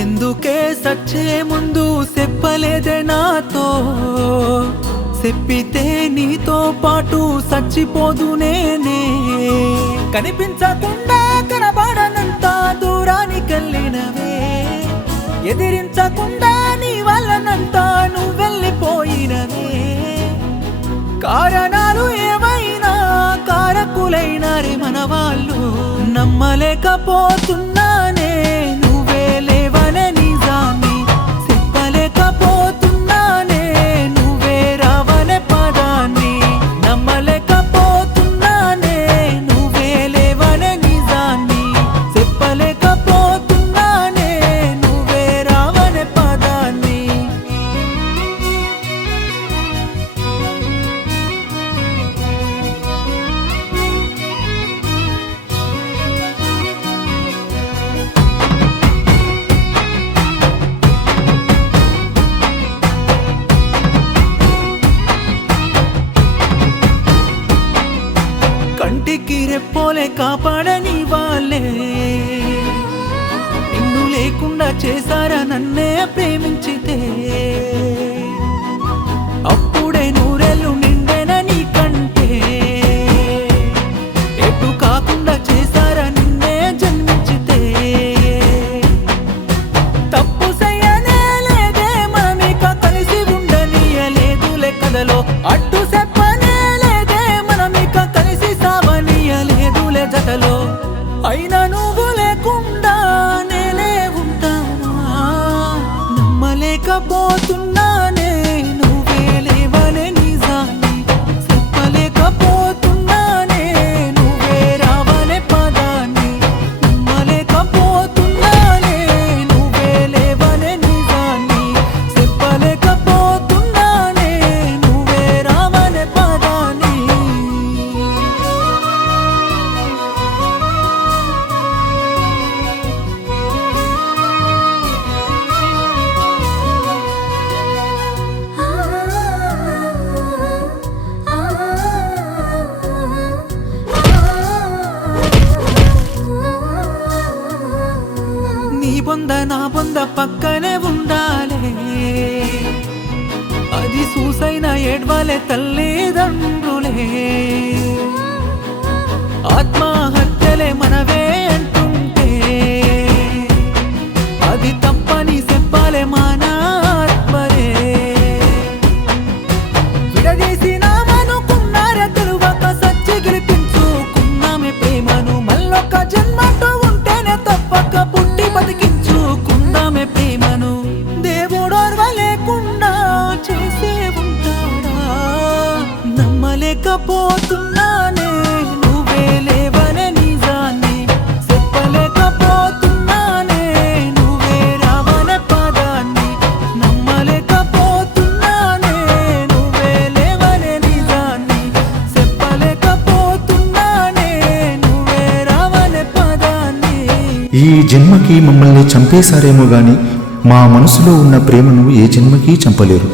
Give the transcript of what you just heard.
ఎందుకే సచ్చే ముందు చెప్పలేదే నాతో, చెప్పితే నీతో పాటు సచ్చిపోదు నేనే. కనిపించకుండా కనబడనంత దూరానికెళ్ళినవే, ఎదిరించకుండా నీ వల్లనంత నువ్వు వెళ్ళిపోయినవే. కారణాలు ఏమైనా కారకులైనారే మన వాళ్ళు, నమ్మలేకపోతున్నానే నువ్వే లేవనే నిజాన్ని, చెప్పలేకపోతున్నానే నువ్వే రావనే పదాన్ని. నమ్మలేకపోతున్నానే నువ్వే లేవనే నిజాన్ని, చెప్పలేకపోతున్నానే నువ్వే రావనే పదాన్ని. కంటికి రెప్పోలే కాపాడని వాళ్ళే, నిన్ను లేకుండా చేశారా నన్నే ప్రేమించితే. అప్పుడే నూరేళ్ళు నిండెన నీ కంటే, ఎటు కాకుండా చేశారా నిన్నే జన్మించితే. తప్పు చెయ్యనే లేదే మనమిక కలిసి ఉండనీయలేదులే కథలో, అడ్డు చెప్పనే లేదే మనమిక కలిసి సావనీయలేదులే జతలో. అయినా నువ్వు లేకుండా నేనే ఉంటానా, నమ్మలేకపోతున్నానే నువ్వే లేవనే నిజాన్ని, చెప్పలేకపోతున్నానే నువ్వే రావనే పదాన్ని. నమ్మలేకపోతున్నానే నువ్వే లేవనే నిజాన్ని, చెప్పలేకపోతున్నానే నువ్వే రావనే పదాన్ని. నీ బొంద నా బొంద పక్కనే ఉండాలే, అది చూసైన ఏడ్వాలే తల్లిదండ్రులే. ఆత్మహత్యలే మనవే అంటుంటే, అది తప్పని చెప్పాలే మన ఆత్మరే. విడదీసినామనుకున్నారే తెలువక సచ్చి గెలిపించుకున్నామే ప్రేమను, మళ్ళొక్క జన్మతో ఉంటేనే తప్పక పుట్టి బతికించుకుందామే ప్రేమను. దేవుడోర్వ లేకుండా చేసే ఉంటాడా, నమ్మలేకపోతున్నానే నువ్వే లేవనే నిజాన్ని, చెప్పలేకపోతున్నానే నువ్వే రావనే పదాన్ని. నమ్మలేకపోతున్నానే నువ్వే లేవనే నిజాన్ని, చెప్పలేకపోతున్నానే నువ్వే రావనే పదాన్ని. ఈ జన్మకి మమ్మల్ని చంపేశారేమో గాని మా మనసులో ఉన్న ప్రేమను ఏ జన్మకి చంపలేరు.